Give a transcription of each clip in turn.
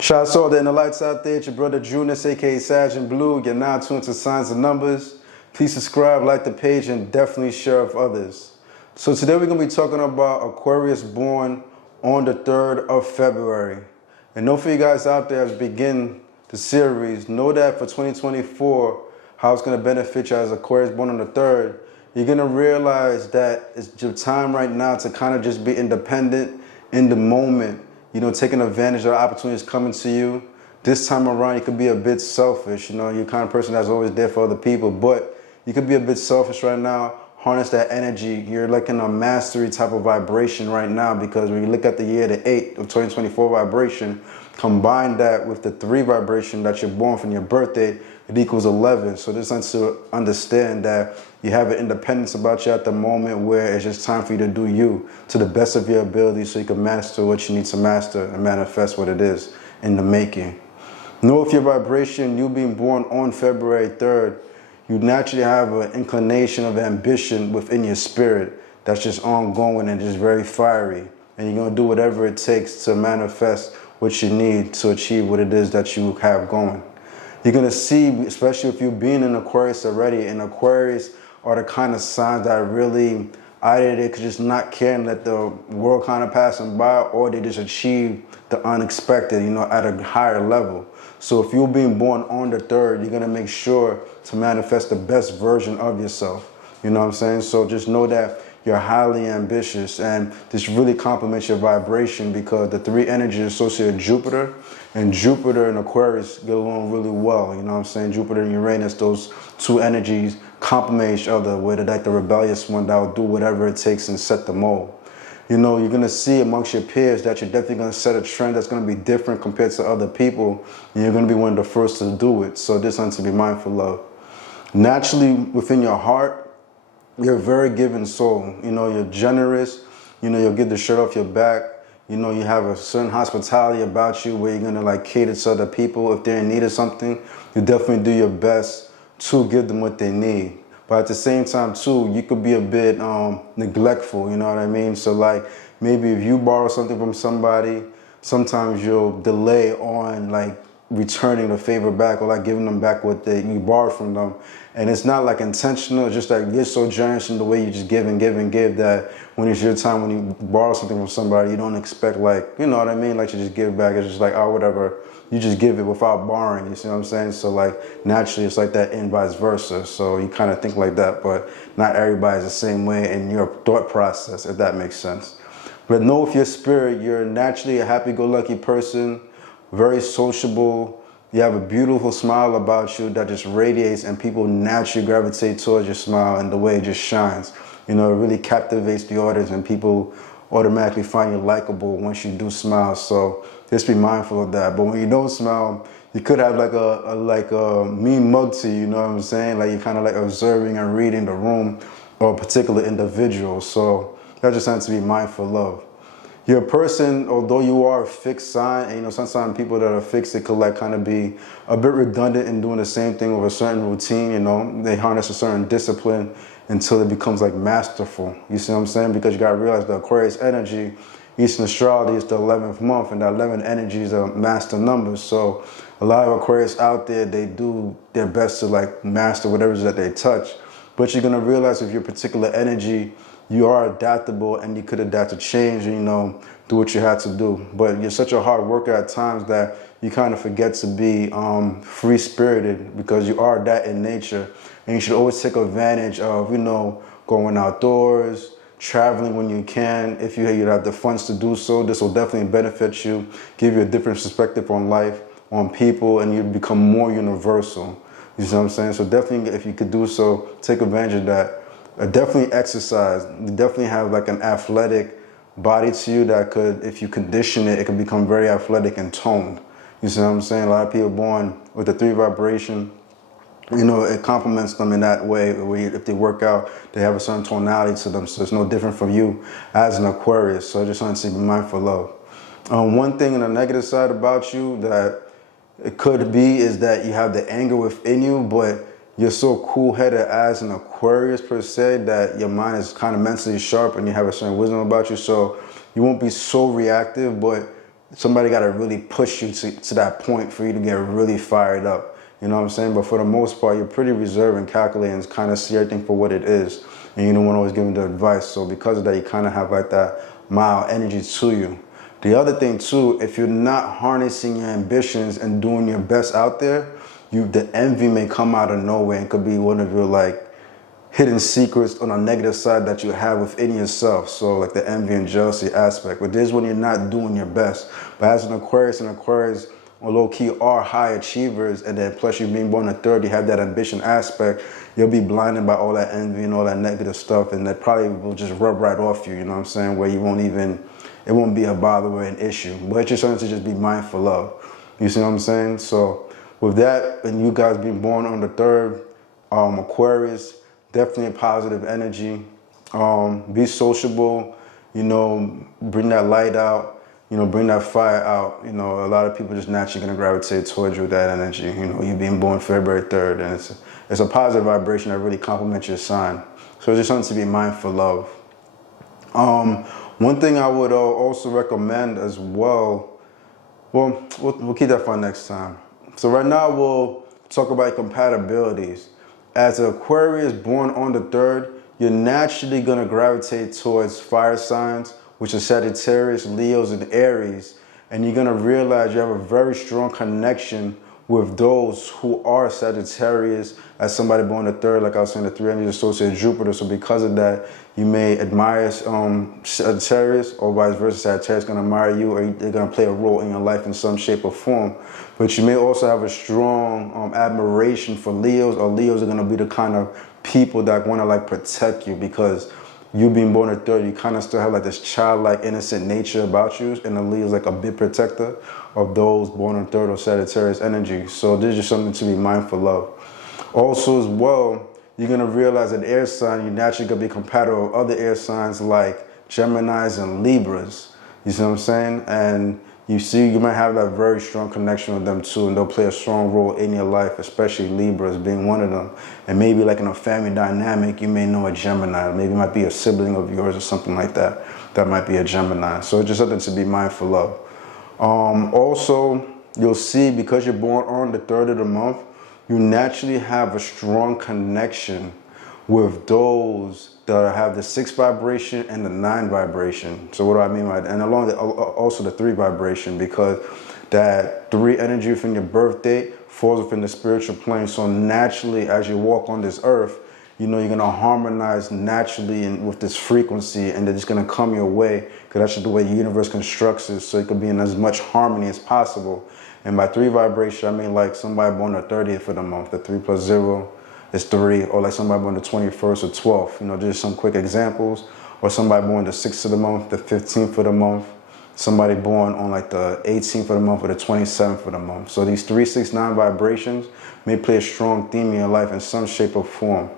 Shout out there in the lights out there. It's your brother Junus, aka Sergeant Blue. You're now tuned to Signs and Numbers. Please subscribe, like the page, and definitely share with others. So today we're going to be talking about Aquarius born on the 3rd of February. And know for you guys out there as we begin the series, know that for 2024, how it's going to benefit you as Aquarius born on the 3rd, you're going to realize that it's your time right now to kind of just be independent in the moment. You know, taking advantage of the opportunities coming to you. This time around, you could be a bit selfish. You know, you're the kind of person that's always there for other people, but you could be a bit selfish right now. Harness that energy. You're like in a mastery type of vibration right now, because when you look at the year, the 8 of 2024 vibration, combine that with the 3 vibration that you're born from your birthday, it equals 11. So this is to understand that you have an independence about you at the moment where it's just time for you to do you to the best of your ability so you can master what you need to master and manifest what it is in the making. Know if your vibration, you being born on February 3rd, you naturally have an inclination of ambition within your spirit that's just ongoing and just very fiery. And you're going to do whatever it takes to manifest what you need to achieve what it is that you have going. You're going to see, especially if you've been in Aquarius already, and Aquarius are the kind of signs that really either they could just not care and let the world kind of pass them by, or they just achieve the unexpected, you know, at a higher level. So if you're being born on the 3rd, you're going to make sure to manifest the best version of yourself. You know what I'm saying? So just know that you're highly ambitious, and this really complements your vibration because the 3 energies associated with Jupiter, and Jupiter and Aquarius get along really well. You know what I'm saying? Jupiter and Uranus, those 2 energies complement each other, where they're like the rebellious one that will do whatever it takes and set the mold. You know, you're going to see amongst your peers that you're definitely going to set a trend that's going to be different compared to other people, and you're going to be one of the first to do it. So this one to be mindful of. Naturally, within your heart, you're a very giving soul. You know, you're generous. You know, you'll get the shirt off your back. You know, you have a certain hospitality about you where you're going to like cater to other people. If they're in need of something, you definitely do your best to give them what they need. But at the same time too, you could be a bit neglectful, you know what I mean? So like maybe if you borrow something from somebody, sometimes you'll delay on like returning the favor back, or like giving them back what you borrowed from them. And it's not like intentional, it's just like you're so generous in the way you just give and give and give that when it's your time, when you borrow something from somebody, you don't expect like, you know what I mean? Like you just give back. It's just like, oh, whatever. You just give it without borrowing, you see what I'm saying? So like naturally it's like that and vice versa. So you kind of think like that, but not everybody's the same way in your thought process, if that makes sense. But know if your spirit, you're naturally a happy-go-lucky person, very sociable. You have a beautiful smile about you that just radiates, and people naturally gravitate towards your smile and the way it just shines. You know, it really captivates the audience, and people automatically find you likable once you do smile. So just be mindful of that. But when you don't smile, you could have like a mean mug to you, you know what I'm saying? Like you're kind of like observing and reading the room or a particular individual. So that's just something to be mindful of. You're a person, although you are a fixed sign, and you know, sometimes people that are fixed, it could like kind of be a bit redundant in doing the same thing with a certain routine, you know. They harness a certain discipline until it becomes like masterful. You see what I'm saying? Because you gotta realize the Aquarius energy, Eastern astrology is the 11th month, and that 11 energy is a master number. So a lot of Aquarius out there, they do their best to like master whatever it is that they touch. But you're gonna realize with your particular energy, you are adaptable, and you could adapt to change and, you know, do what you had to do. But you're such a hard worker at times that you kind of forget to be free-spirited, because you are that in nature. And you should always take advantage of, you know, going outdoors, traveling when you can. If you have the funds to do so, this will definitely benefit you, give you a different perspective on life, on people, and you become more universal. You see what I'm saying? So definitely, if you could do so, take advantage of that. Definitely exercise. You definitely have like an athletic body to you that could, if you condition it, it can become very athletic and toned. You see what I'm saying? A lot of people born with the 3 vibration, you know, it complements them in that way. Where if they work out, they have a certain tonality to them. So it's no different from you as an Aquarius. So I just want to be mindful of. One thing on the negative side about you that it could be is that you have the anger within you, but you're so cool-headed as an Aquarius per se that your mind is kind of mentally sharp and you have a certain wisdom about you, so you won't be so reactive, but somebody got to really push you to that point for you to get really fired up. You know what I'm saying? But for the most part, you're pretty reserved and calculating and kind of see everything for what it is. And you don't want to always give them the advice. So because of that, you kind of have like that mild energy to you. The other thing too, if you're not harnessing your ambitions and doing your best out there, the envy may come out of nowhere and could be one of your like hidden secrets on a negative side that you have within yourself. So like the envy and jealousy aspect. But this is when you're not doing your best. But as an Aquarius low key are high achievers, and then plus you being born a third, you have that ambition aspect. You'll be blinded by all that envy and all that negative stuff, and that probably will just rub right off you. You know what I'm saying? Where you won't even, it won't be a bother or an issue. But it's just something to just be mindful of. You see what I'm saying? So with that, and you guys being born on the third, Aquarius, definitely a positive energy. Be sociable. You know, bring that light out. You know, bring that fire out. You know, a lot of people just naturally gonna gravitate towards you with that energy. You know, you being born February 3rd, and it's a positive vibration that really complements your sign. So it's just something to be mindful of. One thing I would also recommend as well, well, we'll keep that for next time. So right now we'll talk about compatibilities. As an Aquarius born on the 3rd, you're naturally gonna gravitate towards fire signs, which are Sagittarius, Leos, and Aries. And you're gonna realize you have a very strong connection with those who are Sagittarius. As somebody born the 3rd, like I was saying, the 3 energies associated Jupiter. So because of that, you may admire Sagittarius, or vice versa, Sagittarius is gonna admire you, or they're gonna play a role in your life in some shape or form. But you may also have a strong admiration for Leos, or Leos are gonna be the kind of people that wanna like protect you, because you being born at 3rd, you kind of still have like this childlike, innocent nature about you, and the Leo is like a big protector of those born on 3rd or Sagittarius energy. So this is just something to be mindful of. Also as well, you're gonna realize that air sign, you're naturally gonna be compatible with other air signs like Geminis and Libras. You see what I'm saying? And you see, you might have that very strong connection with them too, and they'll play a strong role in your life, especially Libras being one of them. And maybe like in a family dynamic, you may know a Gemini. Maybe it might be a sibling of yours or something like that. That might be a Gemini. So it's just something to be mindful of. Also, you'll see, because you're born on the 3rd of the month, you naturally have a strong connection with those that have the 6 vibration and the 9 vibration. So what do I mean by that? And along also the 3 vibration, because that 3 energy within your birth date falls within the spiritual plane. So naturally, as you walk on this earth, you know, you're gonna harmonize naturally with this frequency, and they're just gonna come your way, because that's just the way the universe constructs it, so it could be in as much harmony as possible. And by 3 vibration, I mean like somebody born the 30th of the month, the 3 plus 0 is 3, or like somebody born the 21st or 12th, you know, just some quick examples. Or somebody born the 6th of the month, the 15th of the month, somebody born on like the 18th of the month or the 27th of the month. So these 3, 6, 9 vibrations may play a strong theme in your life in some shape or form.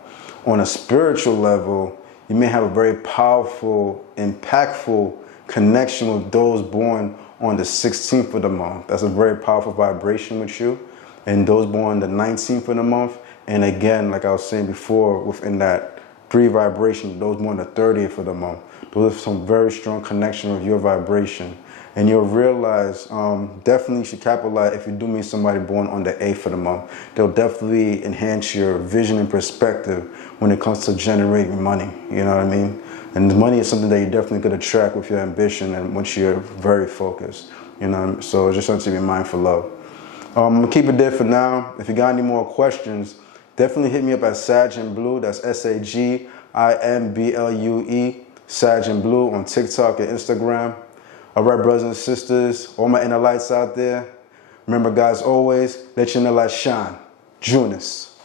On a spiritual level, you may have a very powerful, impactful connection with those born on the 16th of the month. That's a very powerful vibration with you. And those born the 19th of the month, and again, like I was saying before, within that 3 vibration, those born the 30th of the month, those are some very strong connection with your vibration. And you'll realize, definitely you should capitalize if you do meet somebody born on the 8th of the month. They'll definitely enhance your vision and perspective when it comes to generating money, you know what I mean? And money is something that you definitely could attract with your ambition and once you're very focused, you know? So it's just something to be mindful of. I'm gonna keep it there for now. If you got any more questions, definitely hit me up at Sag and Blue. That's SAGIMBLUE, Sag and Blue on TikTok and Instagram. All right, brothers and sisters, all my inner lights out there. Remember, guys, always let your inner light shine. Junus.